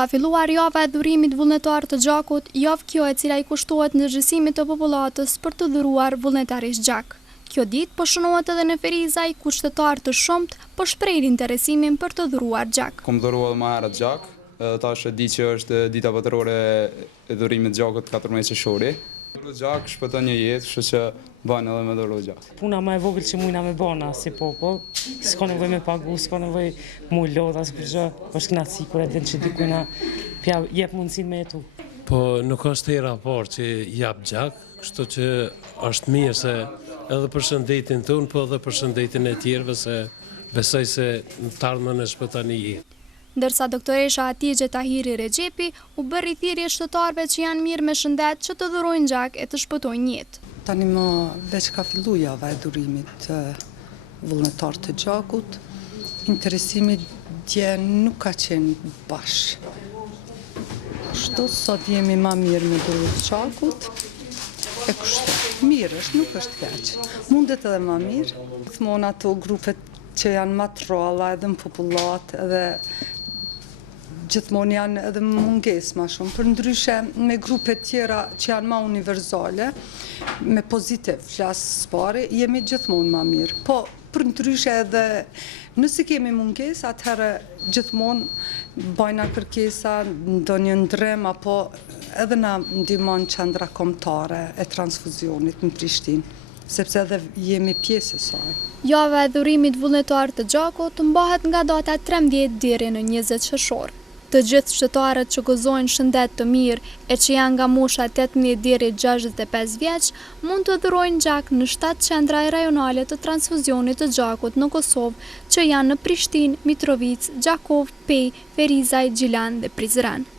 Ka filluar java e dhurimit vullnetar të gjakut, javë kjo e cila i kushtohet ndërgjegjësimit të popullatës për të dhuruar vullnetarisht gjak. Kjo ditë po shënohet edhe në Ferizaj, ku qytetarë të shumt po shprehin interesimin për të dhuruar gjak. Kom dhuruar më herët gjak, tash e di që është dita botërore e dhurimit të gjakut 14 qershori. Dhuru gjak shpëton një jetë, kështu që bën edhe me dhuru gjak. Puna më e vogël që mujna me bona si popull, s'ka nevojë me pagu, s'ka nevojë mu lodh as kërgjë, është kënaqësi kur e din që dikujna jep mundësinë me jetu. Po nuk është hera e parë që jap gjak, kështu që është mirë se edhe për shëndetin tonë, po edhe për shëndetin e tjerëve, se besoj se në të ardhmen e shpëton një jetë. Ndërsa doktoresha Atigje Tahiri Rexhepi u bërri thirrje shtetarëve që janë mirë me shëndet që të dhurojnë gjak e të shpëtojnë jetë. Tani më veç ka fillu java e dhurimit vullnetar të gjakut, interesimi dje nuk ka qenë bashkë. Kështu sot jemi ma mirë me dhuru të gjakut, e kështu. Mirë është, nuk është keq. Mundet edhe ma mirë. Gjithmonë ato grupet që janë ma të rralla edhe në popullat, edhe gjithmonë janë edhe munges ma shumë. Për ndryshe me grupet tjera që janë ma universale, me pozitiv, flasë spare, jemi gjithmonë ma mirë. Po, për ndryshe edhe nëse kemi munges, atëherë gjithmonë bajna kërkesa, ndonjë ndrem, apo edhe na ndihmon qendra kombëtare e transfuzionit në Prishtinë, sepse edhe jemi pjesë e saj. Java e dhurimit vullnetar të gjakut mbahet nga data 13 deri në 20 qershor. Të gjithë qytetarët që gëzojnë shëndet të mirë e që janë nga mosha 18 deri 65 vjeç mund të dhurojnë gjak në 7 qendra rajonale të transfuzionit të gjakut në Kosovë, që janë në Prishtinë, Mitrovicë, Gjakov, Pej, Ferizaj, Gjilan dhe Prizren.